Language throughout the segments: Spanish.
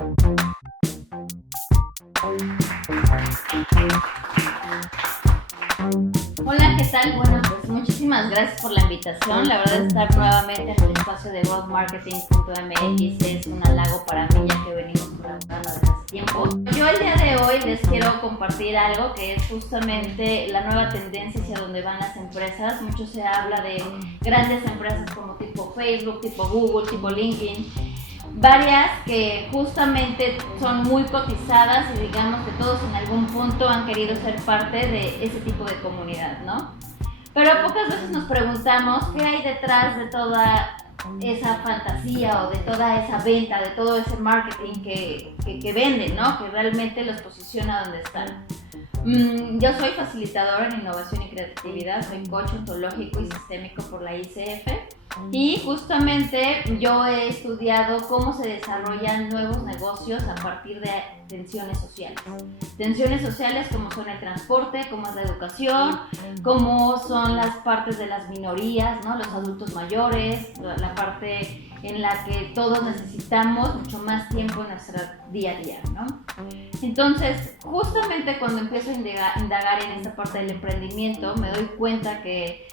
Hola, ¿qué tal? Bueno, pues muchísimas gracias por la invitación. La verdad, estar nuevamente en el espacio de growthmarketing.mx es un halago para mí, ya que venimos colaborando desde hace tiempo. Yo el día de hoy les quiero compartir algo que es justamente la nueva tendencia hacia donde van las empresas. Mucho se habla de grandes empresas como tipo Facebook, tipo Google, tipo LinkedIn. Varias que justamente son muy cotizadas y digamos que todos en algún punto han querido ser parte de ese tipo de comunidad, ¿no? Pero pocas veces nos preguntamos qué hay detrás de toda esa fantasía o de toda esa venta, de todo ese marketing que venden, ¿no? Que realmente los posiciona donde están. Yo soy facilitadora en innovación y creatividad, soy coach ontológico y sistémico por la ICF y justamente yo he estudiado cómo se desarrollan nuevos negocios a partir de tensiones sociales. Tensiones sociales como son el transporte, como es la educación, como son las partes de las minorías, ¿no? Los adultos mayores, la parte en la que todos necesitamos mucho más tiempo en nuestro día a día, ¿no? Entonces, justamente cuando empiezo a indagar en esta parte del emprendimiento, me doy cuenta que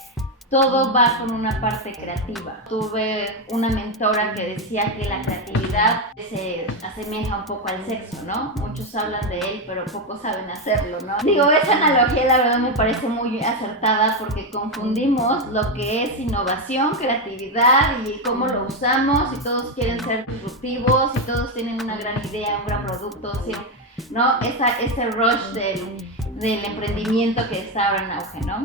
todo va con una parte creativa. Tuve una mentora que decía que la creatividad se asemeja un poco al sexo, ¿no? Muchos hablan de él, pero pocos saben hacerlo, ¿no? Digo, esa analogía la verdad me parece muy acertada porque confundimos lo que es innovación, creatividad y cómo lo usamos, y todos quieren ser disruptivos y todos tienen una gran idea, un gran producto, ¿sí? ¿No? Ese rush del emprendimiento que está ahora en auge, ¿no?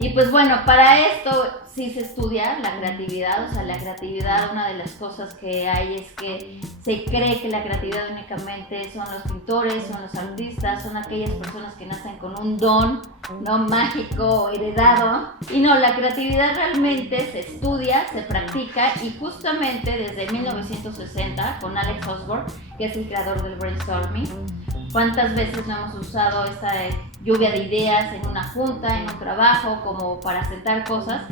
Y pues bueno, para esto sí se estudia la creatividad, o sea, la creatividad, una de las cosas que hay es que se cree que la creatividad únicamente son los pintores, son los artistas, son aquellas personas que nacen con un don, no mágico, heredado. Y no, la creatividad realmente se estudia, se practica y justamente desde 1960 con Alex Osborne, que es el creador del brainstorming. ¿Cuántas veces no hemos usado esta lluvia de ideas en una junta, en un trabajo, como para sentar cosas?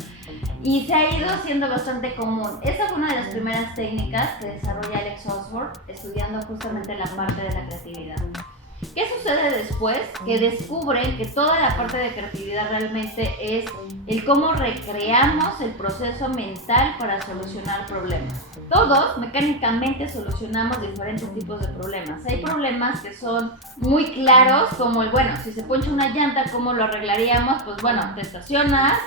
Y se ha ido haciendo bastante común. Esa fue una de las primeras técnicas que desarrolla Alex Osborne, estudiando justamente la parte de la creatividad. ¿Qué sucede después? Que descubren que toda la parte de creatividad realmente es el cómo recreamos el proceso mental para solucionar problemas. Todos mecánicamente solucionamos diferentes tipos de problemas. Hay problemas que son muy claros, como el, bueno, si se poncha una llanta, ¿cómo lo arreglaríamos? Pues bueno, te estacionas,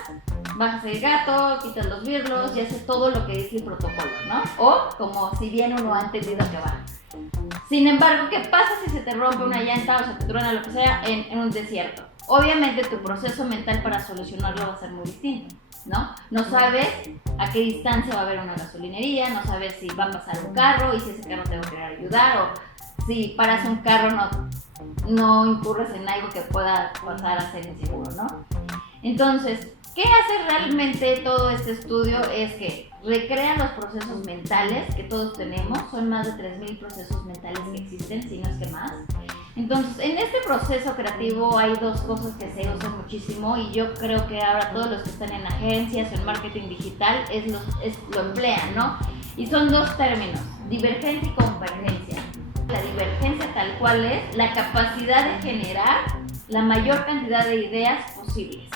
bajas el gato, quitas los birlos y haces todo lo que dice el protocolo, ¿no? O como si bien uno ha entendido que va. Sin embargo, ¿qué pasa si se te rompe una llanta o se te truena lo que sea en un desierto? Obviamente tu proceso mental para solucionarlo va a ser muy distinto, ¿no? No sabes a qué distancia va a haber una gasolinería, no sabes si va a pasar un carro y si ese carro te va a querer ayudar, o si paras un carro no incurres en algo que pueda pasar a ser inseguro, ¿no? Entonces, ¿qué hace realmente todo este estudio? Es que recrea los procesos mentales que todos tenemos, son más de 3,000 procesos mentales que existen, si no es que más. Entonces, en este proceso creativo hay dos cosas que se usan muchísimo y yo creo que ahora todos los que están en agencias o en marketing digital lo emplean, ¿no? Y son dos términos, divergencia y convergencia. La divergencia tal cual es la capacidad de generar la mayor cantidad de ideas posibles.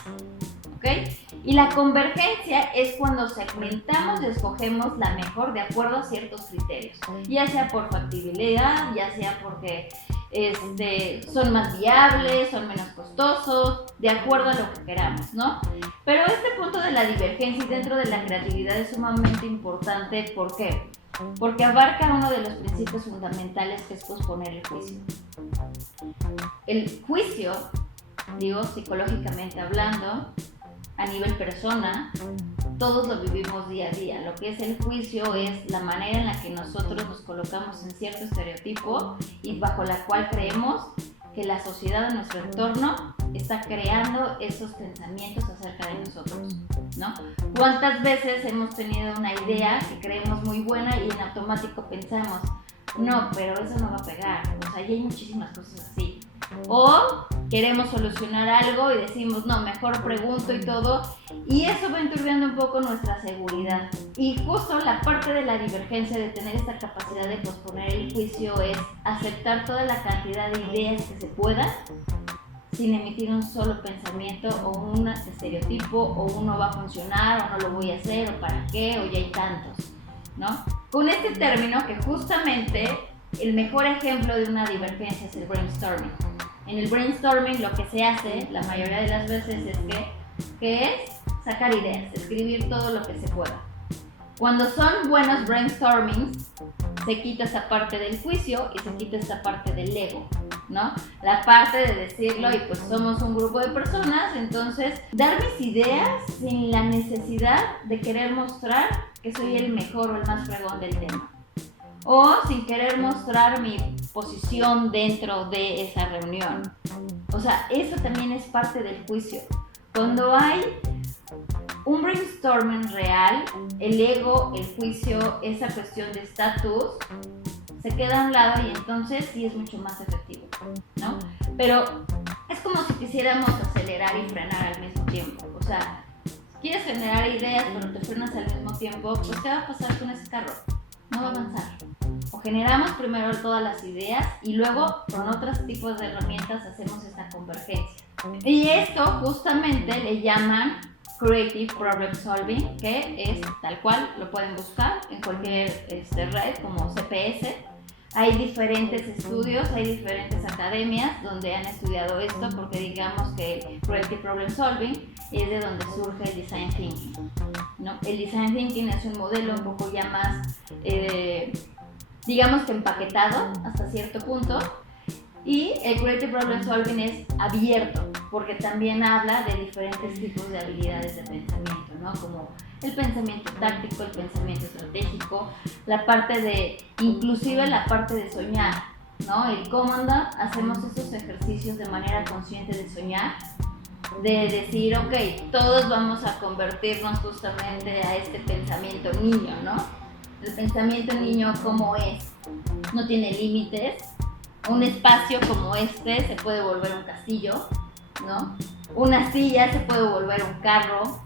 ¿Okay? Y la convergencia es cuando segmentamos y escogemos la mejor de acuerdo a ciertos criterios, ya sea por factibilidad, ya sea porque son más viables, son menos costosos, de acuerdo a lo que queramos, ¿no? Pero este punto de la divergencia dentro de la creatividad es sumamente importante. ¿Por qué? Porque abarca uno de los principios fundamentales, que es posponer el juicio. El juicio, digo, psicológicamente hablando, a nivel persona, todos lo vivimos día a día. Lo que es el juicio es la manera en la que nosotros nos colocamos en cierto estereotipo y bajo la cual creemos que la sociedad de nuestro entorno está creando esos pensamientos acerca de nosotros, ¿no? ¿Cuántas veces hemos tenido una idea que creemos muy buena y en automático pensamos, no, pero eso no va a pegar? O sea, y hay muchísimas cosas así. O queremos solucionar algo y decimos, no, mejor pregunto y todo, y eso va enturbiando un poco nuestra seguridad. Y justo la parte de la divergencia, de tener esta capacidad de posponer el juicio, es aceptar toda la cantidad de ideas que se pueda, sin emitir un solo pensamiento o un estereotipo, o uno va a funcionar, o no lo voy a hacer, o para qué, o ya hay tantos, ¿no? Con este término, que justamente el mejor ejemplo de una divergencia es el brainstorming. En el brainstorming lo que se hace la mayoría de las veces es que es sacar ideas, escribir todo lo que se pueda. Cuando son buenos brainstormings, se quita esa parte del juicio y se quita esa parte del ego, ¿no? La parte de decirlo, y pues somos un grupo de personas, entonces dar mis ideas sin la necesidad de querer mostrar que soy el mejor o el más fregón del tema, o sin querer mostrar mi posición dentro de esa reunión. O sea, eso también es parte del juicio. Cuando hay un brainstorming real, el ego, el juicio, esa cuestión de estatus se queda a un lado, y entonces sí es mucho más efectivo, ¿no? Pero es como si quisiéramos acelerar y frenar al mismo tiempo. O sea, quieres generar ideas pero te frenas al mismo tiempo, pues ¿qué va a pasar con ese carro? No va a avanzar. O generamos primero todas las ideas y luego con otros tipos de herramientas hacemos esta convergencia. Y esto justamente le llaman Creative Problem Solving, que es tal cual, lo pueden buscar en cualquier red como CPS. Hay diferentes estudios, hay diferentes academias donde han estudiado esto, porque digamos que el Creative Problem Solving es de donde surge el Design Thinking, ¿no? El Design Thinking es un modelo un poco ya más, digamos que empaquetado hasta cierto punto, y el Creative Problem Solving es abierto, porque también habla de diferentes tipos de habilidades de pensamiento, ¿no? Como el pensamiento táctico, el pensamiento estratégico, la parte de, inclusive la parte de soñar, ¿no? El cómo hacemos esos ejercicios de manera consciente de soñar, de decir, ok, todos vamos a convertirnos justamente a este pensamiento niño, ¿no? El pensamiento niño, ¿cómo es? No tiene límites. Un espacio como este se puede volver un castillo, ¿no? Una silla se puede volver un carro,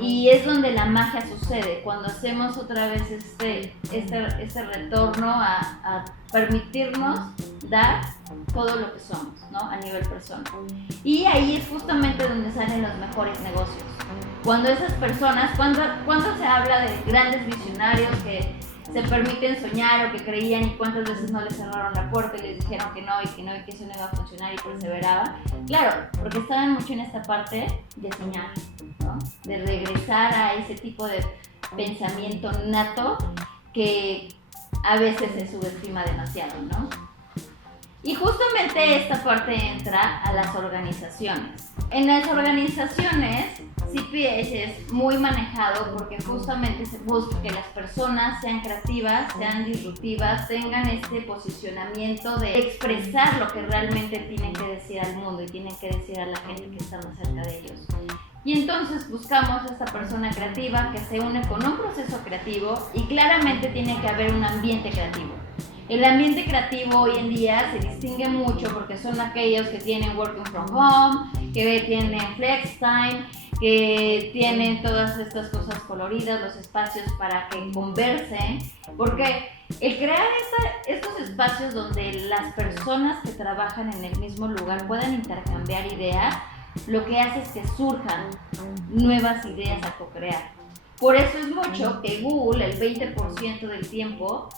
y es donde la magia sucede, cuando hacemos otra vez este retorno a permitirnos dar todo lo que somos, ¿no? A nivel personal. Y ahí es justamente donde salen los mejores negocios. Cuando esas personas, cuando se habla de grandes visionarios que se permiten soñar o que creían, y cuántas veces no les cerraron la puerta y les dijeron que no y que eso no iba a funcionar, y perseveraban. Claro, porque estaban mucho en esta parte de soñar, ¿no? De regresar a ese tipo de pensamiento nato que a veces se subestima demasiado, ¿no? Y justamente esta parte entra a las organizaciones. En las organizaciones, CPS es muy manejado porque justamente se busca que las personas sean creativas, sean disruptivas, tengan este posicionamiento de expresar lo que realmente tienen que decir al mundo y tienen que decir a la gente que está más cerca de ellos. Y entonces buscamos a esta persona creativa que se une con un proceso creativo, y claramente tiene que haber un ambiente creativo. El ambiente creativo hoy en día se distingue mucho porque son aquellos que tienen working from home, que tienen flex time, que tienen todas estas cosas coloridas, los espacios para que conversen, porque el crear estos espacios donde las personas que trabajan en el mismo lugar puedan intercambiar ideas, lo que hace es que surjan nuevas ideas a co-crear. Por eso es mucho que Google, el 20% del tiempo,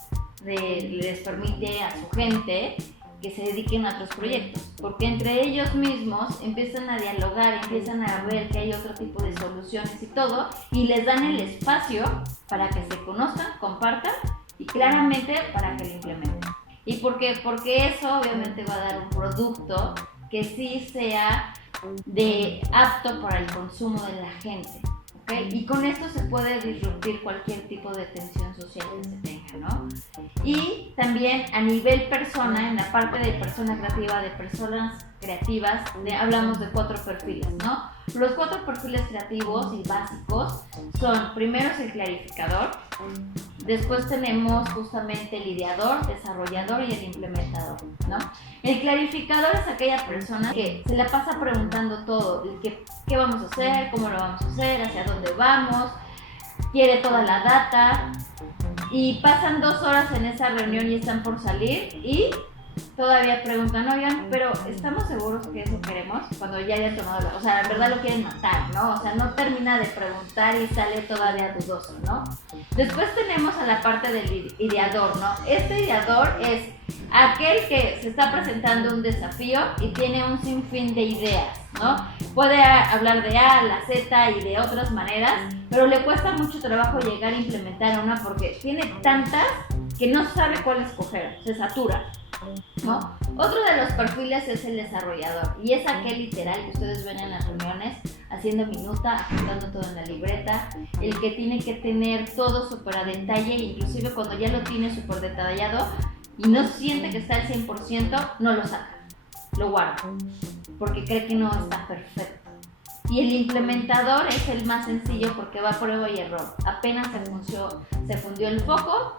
les permite a su gente que se dediquen a otros proyectos, porque entre ellos mismos empiezan a dialogar, empiezan a ver que hay otro tipo de soluciones y todo, y les dan el espacio para que se conozcan, compartan, y claramente para que lo implementen. ¿Y por qué? Porque eso obviamente va a dar un producto que sí sea apto para el consumo de la gente, ¿okay? Y con esto se puede disruptir cualquier tipo de tensión social que se tenga, ¿no? Y también a nivel persona, en la parte de persona creativa, de personas creativas, hablamos de 4 perfiles, ¿no? Los 4 perfiles creativos y básicos son: primero es el clarificador, Después tenemos justamente el ideador, desarrollador y el implementador, ¿no? El clarificador es aquella persona que se la pasa preguntando todo, qué vamos a hacer, cómo lo vamos a hacer, hacia dónde vamos, quiere toda la data y pasan 2 horas en esa reunión y están por salir y todavía preguntan, oigan, pero ¿estamos seguros que eso queremos? Cuando ya hayan tomado o sea, en verdad lo quieren matar, ¿no? O sea, no termina de preguntar y sale todavía dudoso, ¿no? Después tenemos a la parte del ideador, ¿no? Este ideador es aquel que se está presentando un desafío y tiene un sinfín de ideas, ¿no? Puede hablar de A a la Z y de otras maneras, pero le cuesta mucho trabajo llegar a implementar una porque tiene tantas que no sabe cuál escoger, se satura, ¿no? Otro de los perfiles es el desarrollador y es aquel literal que ustedes ven en las reuniones haciendo minuta, apuntando todo en la libreta, el que tiene que tener todo súper a detalle, inclusive cuando ya lo tiene súper detallado y no siente que está al 100%, no lo saca, lo guarda porque cree que no está perfecto. Y el implementador es el más sencillo porque va a prueba y error, apenas se fundió el foco,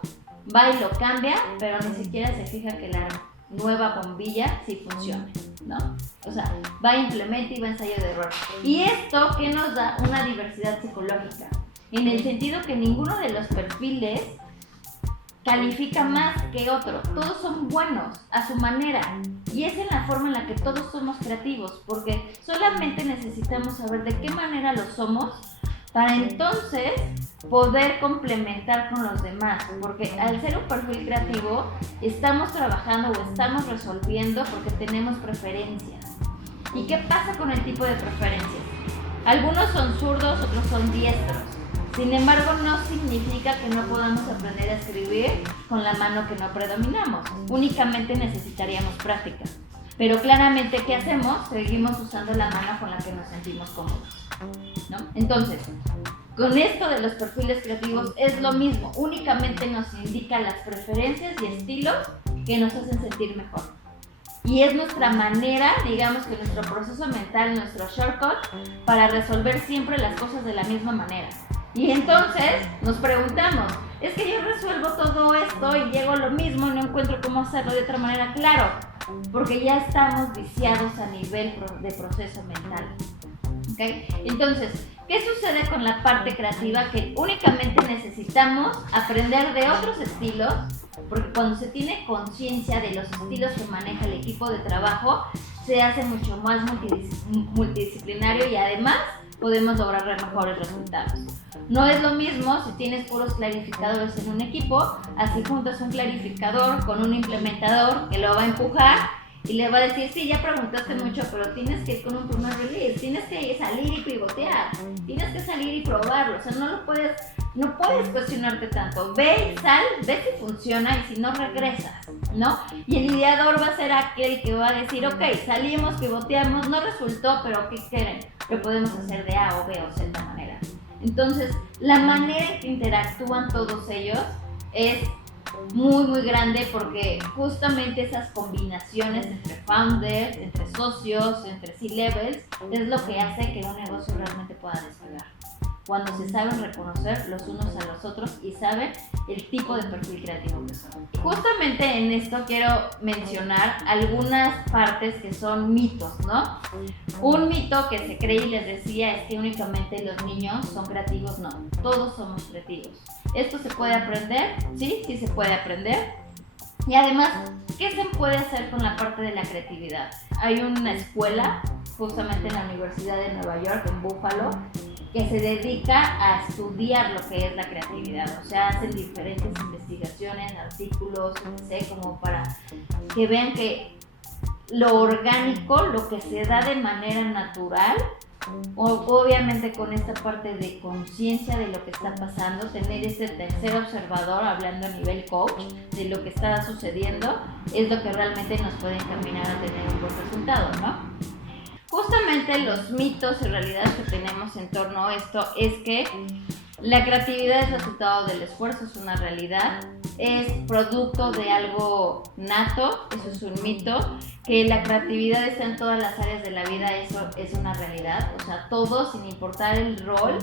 va y lo cambia, pero ni siquiera se fija que la nueva bombilla sí funcione, ¿no? O sea, va, implementa y va ensayo de error. ¿Y esto qué nos da? Una diversidad psicológica, en el sentido que ninguno de los perfiles califica más que otro. Todos son buenos a su manera y es en la forma en la que todos somos creativos, porque solamente necesitamos saber de qué manera lo somos para entonces poder complementar con los demás, porque al ser un perfil creativo estamos trabajando o estamos resolviendo porque tenemos preferencias. ¿Y qué pasa con el tipo de preferencias? Algunos son zurdos, otros son diestros. Sin embargo, no significa que no podamos aprender a escribir con la mano que no predominamos. Únicamente necesitaríamos práctica. Pero claramente, ¿qué hacemos? Seguimos usando la mano con la que nos sentimos cómodos, ¿no? Entonces, con esto de los perfiles creativos es lo mismo. Únicamente nos indica las preferencias y estilos que nos hacen sentir mejor. Y es nuestra manera, digamos que nuestro proceso mental, nuestro shortcut para resolver siempre las cosas de la misma manera. Y entonces nos preguntamos, es que yo resuelvo todo esto y llego a lo mismo y no encuentro cómo hacerlo de otra manera. Claro, porque ya estamos viciados a nivel de proceso mental. ¿Okay? Entonces, ¿qué sucede con la parte creativa? Que únicamente necesitamos aprender de otros estilos, porque cuando se tiene conciencia de los estilos que maneja el equipo de trabajo, se hace mucho más multidisciplinario y además podemos lograr mejores resultados. No es lo mismo si tienes puros clarificadores en un equipo, así juntas un clarificador con un implementador que lo va a empujar y le va a decir, sí, ya preguntaste mucho, pero tienes que ir con un primer release, tienes que salir y pivotear, tienes que salir y probarlo, o sea, no puedes cuestionarte tanto, ve y sal, ve si funciona y si no regresas, ¿no? Y el ideador va a ser aquel que va a decir, ok, salimos, pivoteamos, no resultó, pero ¿qué quieren? Lo podemos hacer de A o B o Z manera. Entonces, la manera en que interactúan todos ellos es muy, muy grande porque justamente esas combinaciones entre founders, entre socios, entre C-levels, es lo que hace que un negocio realmente pueda despegar. Cuando se saben reconocer los unos a los otros y saben el tipo de perfil creativo que son. Justamente en esto quiero mencionar algunas partes que son mitos, ¿no? Un mito que se cree y les decía es que únicamente los niños son creativos. No, todos somos creativos. ¿Esto se puede aprender? Sí, sí se puede aprender. Y además, ¿qué se puede hacer con la parte de la creatividad? Hay una escuela, justamente en la Universidad de Nueva York, en Buffalo, que se dedica a estudiar lo que es la creatividad. O sea, hacen diferentes investigaciones, artículos, como para que vean que lo orgánico, lo que se da de manera natural, obviamente con esta parte de conciencia de lo que está pasando, tener este tercer observador hablando a nivel coach de lo que está sucediendo, es lo que realmente nos puede encaminar a tener un buen resultado, ¿no? Justamente los mitos y realidades que tenemos en torno a esto es que la creatividad es resultado del esfuerzo, es una realidad, es producto de algo nato, eso es un mito, que la creatividad está en todas las áreas de la vida, eso es una realidad, o sea, todos, sin importar el rol,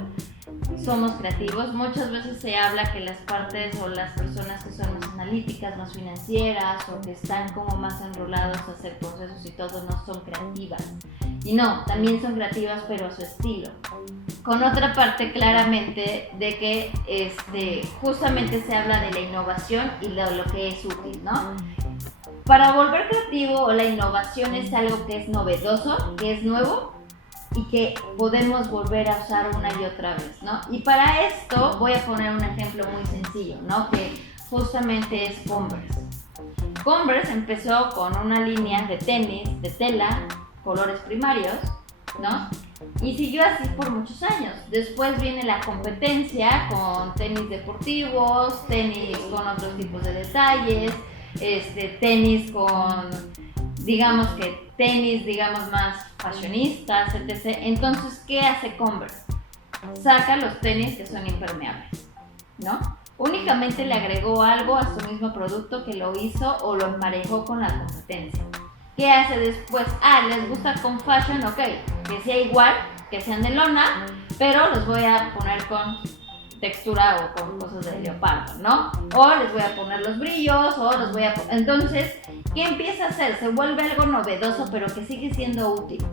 somos creativos. Muchas veces se habla que las partes o las personas que son más analíticas, más financieras o que están como más enrolados a hacer procesos y todo no son creativas. Y no, también son creativas pero a su estilo. Con otra parte claramente de que justamente se habla de la innovación y de lo que es útil, ¿no? Para volver creativo, la innovación es algo que es novedoso, que es nuevo y que podemos volver a usar una y otra vez, ¿no? Y para esto voy a poner un ejemplo muy sencillo, ¿no? Que justamente es Converse. Converse empezó con una línea de tenis de tela, colores primarios, ¿no? Y siguió así por muchos años. Después viene la competencia con tenis deportivos, tenis con otros tipos de detalles, tenis con, digamos más fashionistas, etc. Entonces, ¿qué hace Converse? Saca los tenis que son impermeables, ¿no? Únicamente le agregó algo a su mismo producto que lo hizo o lo emparejó con la competencia. ¿Qué hace después? ¿Les gusta con fashion? Ok, que sea igual, que sean de lona, pero los voy a poner con textura o con cosas de leopardo, ¿no? O les voy a poner los brillos, Entonces, ¿qué empieza a hacer? Se vuelve algo novedoso, pero que sigue siendo útil.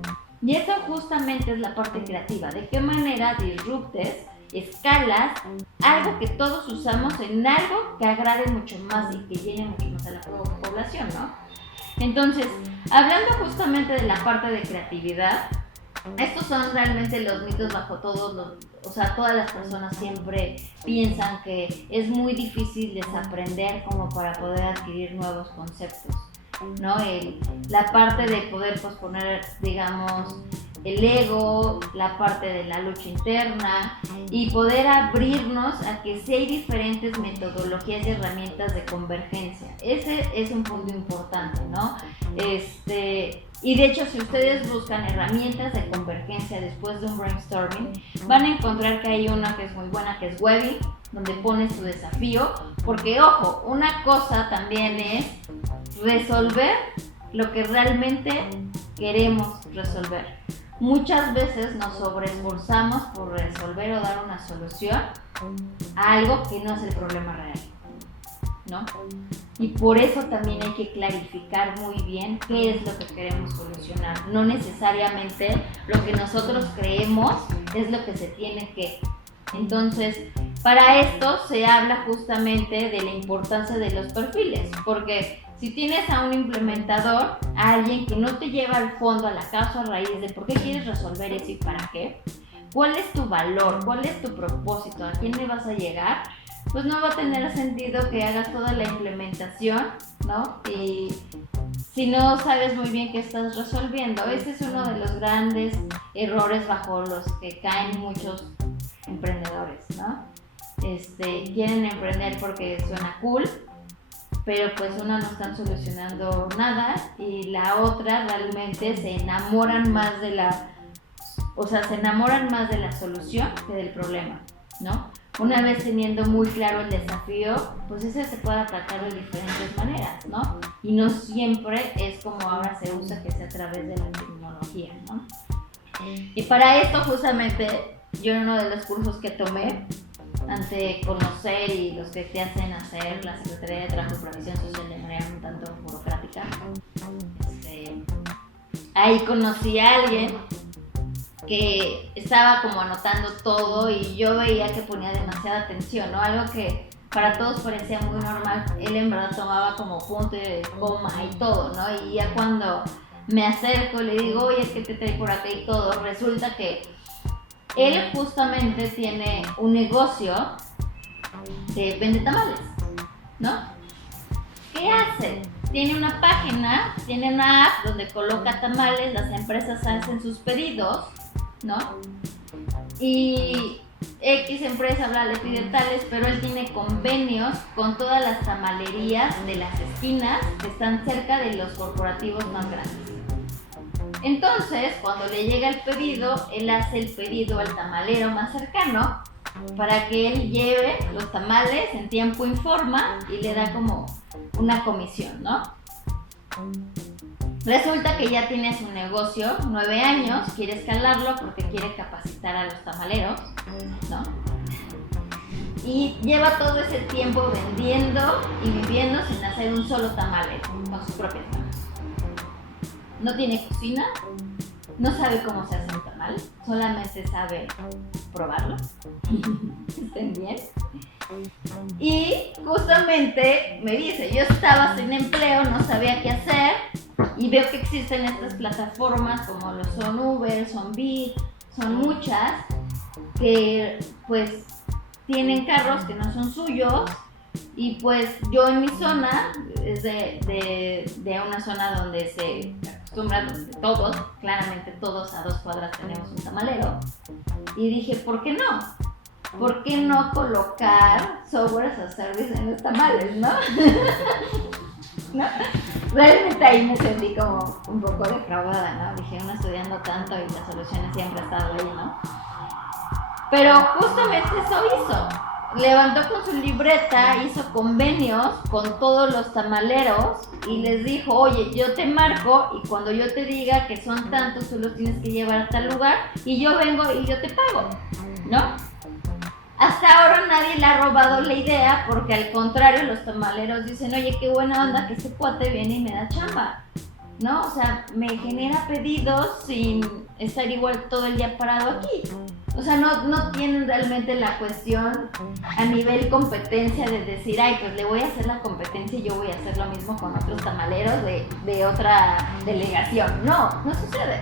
Y eso justamente es la parte creativa. ¿De qué manera disruptes, escalas algo que todos usamos en algo que agrade mucho más y que llene mucho más a la población, ¿no? Entonces, hablando justamente de la parte de creatividad, estos son realmente los mitos bajo todas las personas siempre piensan que es muy difícil desaprender como para poder adquirir nuevos conceptos, ¿no? La parte de poder posponer, digamos, el ego, la parte de la lucha interna y poder abrirnos a que sí hay diferentes metodologías y herramientas de convergencia. Ese es un punto importante, ¿no? Y de hecho, si ustedes buscan herramientas de convergencia después de un brainstorming, van a encontrar que hay una que es muy buena, que es Webbing, donde pones tu desafío, porque ojo, una cosa también es resolver lo que realmente queremos resolver. Muchas veces nos sobreesforzamos por resolver o dar una solución a algo que no es el problema real, ¿no? Y por eso también hay que clarificar muy bien qué es lo que queremos solucionar. No necesariamente lo que nosotros creemos es lo que se tiene que. Entonces, para esto se habla justamente de la importancia de los perfiles, porque si tienes a un implementador, a alguien que no te lleva al fondo, a la causa raíz de por qué quieres resolver eso y para qué, cuál es tu valor, cuál es tu propósito, a quién le vas a llegar, pues no va a tener sentido que hagas toda la implementación, ¿no? Y si no sabes muy bien qué estás resolviendo, ese es uno de los grandes errores bajo los que caen muchos emprendedores, ¿no? Quieren emprender porque suena cool, pero pues no están solucionando nada y la otra realmente se enamoran más de la solución que del problema, ¿no? Una vez teniendo muy claro el desafío, pues ese se puede atacar de diferentes maneras, ¿no? Y no siempre es como ahora se usa, que sea a través de la tecnología, ¿no? Y para esto justamente yo en uno de los cursos que tomé ante Conocer y los que te hacen hacer la Secretaría de Trabajo y Previsión Social de manera un tanto burocrática, ahí conocí a alguien que estaba como anotando todo y yo veía que ponía demasiada atención, ¿no? Algo que para todos parecía muy normal, él en verdad tomaba como punto y coma y todo, ¿no? Y ya cuando me acerco le digo, oye, es que te trae por acá y todo, resulta que él justamente tiene un negocio de vende tamales, ¿no? ¿Qué hace? Tiene una página, tiene una app donde coloca tamales, las empresas hacen sus pedidos, ¿no? Y X empresa le pide tales, pero él tiene convenios con todas las tamalerías de las esquinas que están cerca de los corporativos más grandes. Entonces, cuando le llega el pedido, él hace el pedido al tamalero más cercano para que él lleve los tamales en tiempo y forma y le da como una comisión, ¿no? Resulta que ya tiene su negocio, 9 años, quiere escalarlo porque quiere capacitar a los tamaleros, ¿no? Y lleva todo ese tiempo vendiendo y viviendo sin hacer un solo tamal con sus propias manos. No tiene cocina, no sabe cómo se hace un tamal, solamente sabe probarlo. ¿Estén bien? Y justamente me dice, yo estaba sin empleo, no sabía qué hacer y veo que existen estas plataformas como lo son Uber, son Bit, son muchas que pues tienen carros que no son suyos y pues yo en mi zona, es de una zona donde se acostumbra, donde todos, claramente todos a 2 cuadras tenemos un tamalero y dije, ¿por qué no? ¿Por qué no colocar software as a service en los tamales, no? ¿No? Realmente ahí me sentí como un poco defraudada, ¿no? Dije, uno estudiando tanto y las soluciones siempre han estado ahí, ¿no? Pero justamente eso hizo. Levantó con su libreta, hizo convenios con todos los tamaleros y les dijo, oye, yo te marco y cuando yo te diga que son tantos, tú los tienes que llevar a tal lugar y yo vengo y yo te pago, ¿no? Hasta ahora nadie le ha robado la idea porque al contrario los tamaleros dicen, oye, qué buena onda que este cuate viene y me da chamba, ¿no? O sea, me genera pedidos sin estar igual todo el día parado aquí. O sea, no tienen realmente la cuestión a nivel competencia de decir, ay, pues le voy a hacer la competencia y yo voy a hacer lo mismo con otros tamaleros de otra delegación. No sucede.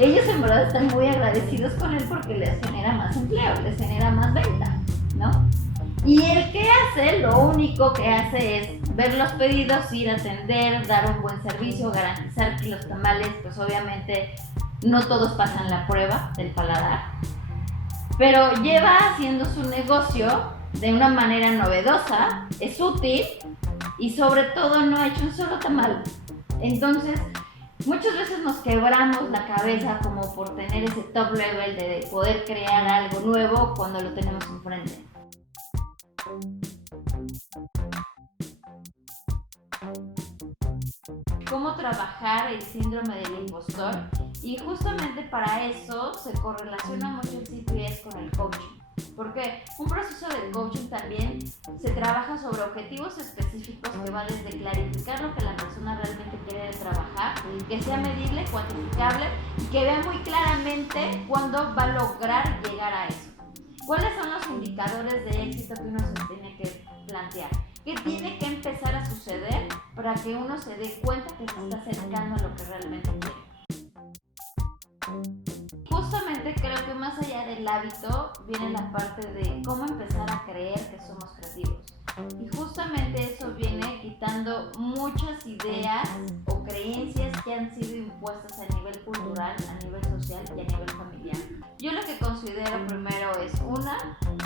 Ellos en verdad están muy agradecidos con él porque les genera más empleo, les genera más venta, ¿no? Y el que hace, lo único que hace es ver los pedidos, ir a atender, dar un buen servicio, garantizar que los tamales, pues obviamente no todos pasan la prueba del paladar, pero lleva haciendo su negocio de una manera novedosa, es útil y sobre todo no ha hecho un solo tamal. Entonces, muchas veces nos quebramos la cabeza como por tener ese top level de poder crear algo nuevo cuando lo tenemos enfrente. Cómo trabajar el síndrome del impostor, y justamente para eso se correlaciona mucho el CPS con el coaching, porque un proceso de coaching también se trabaja sobre objetivos específicos que va desde clarificar lo que la persona realmente quiere trabajar, que sea medible, cuantificable y que vea muy claramente cuándo va a lograr llegar a eso. ¿Cuáles son los indicadores de éxito que uno se tiene que plantear? ¿Qué tiene que empezar a suceder para que uno se dé cuenta que se está acercando a lo que realmente quiere? Justamente creo que más allá del hábito viene la parte de cómo empezar a creer que somos creativos. Y justamente eso viene quitando muchas ideas o creencias que han sido impuestas a nivel cultural, a nivel social y a nivel familiar. Yo lo que considero primero es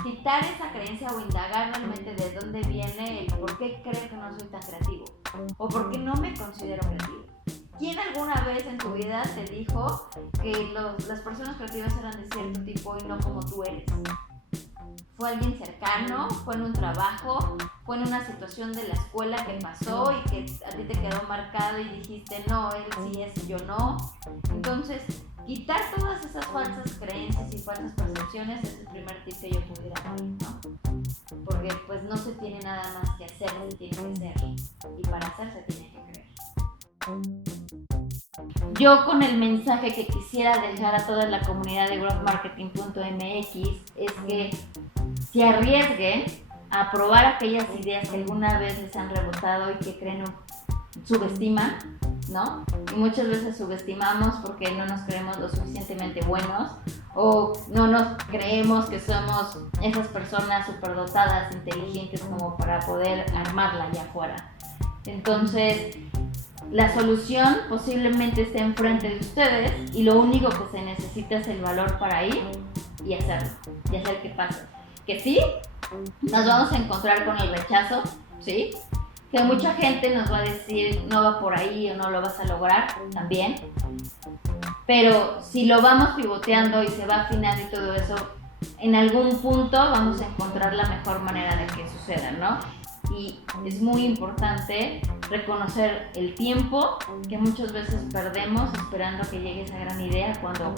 quitar esa creencia o indagar realmente de dónde viene el por qué creo que no soy tan creativo o por qué no me considero creativo. ¿Quién alguna vez en tu vida te dijo que las personas creativas eran de cierto tipo y no como tú eres? ¿Fue alguien cercano? ¿Fue en un trabajo? ¿Fue en una situación de la escuela que pasó y que a ti te quedó marcado y dijiste, no, él sí es, yo no? Entonces, quitar todas esas falsas creencias y falsas percepciones es el primer tip que yo pudiera dar, ¿no? Porque pues no se tiene nada más que hacer, se tiene que ser. Y para hacer se tiene que creer. Yo con el mensaje que quisiera dejar a toda la comunidad de growthmarketing.mx es que se arriesguen a probar aquellas ideas que alguna vez les han rebotado y que creen subestiman, ¿no? Y muchas veces subestimamos porque no nos creemos lo suficientemente buenos o no nos creemos que somos esas personas superdotadas, inteligentes como para poder armarla allá afuera. Entonces, la solución posiblemente esté enfrente de ustedes y lo único que se necesita es el valor para ir y hacerlo, y hacer que pase. Que sí, nos vamos a encontrar con el rechazo, ¿sí? Que mucha gente nos va a decir no va por ahí o no lo vas a lograr, también. Pero si lo vamos pivoteando y se va afinando y todo eso, en algún punto vamos a encontrar la mejor manera de que suceda, ¿no? y es muy importante reconocer el tiempo que muchas veces perdemos esperando que llegue esa gran idea cuando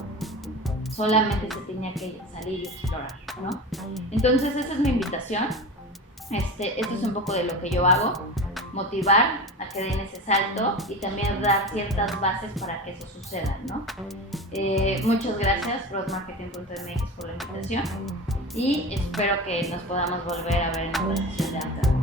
solamente se tenía que salir y explorar, ¿no? Entonces esa es mi invitación. Esto es un poco de lo que yo hago, motivar a que den ese salto y también dar ciertas bases para que eso suceda, ¿no? Muchas gracias broadmarketing.mx por la invitación y espero que nos podamos volver a ver en otra sesión de After.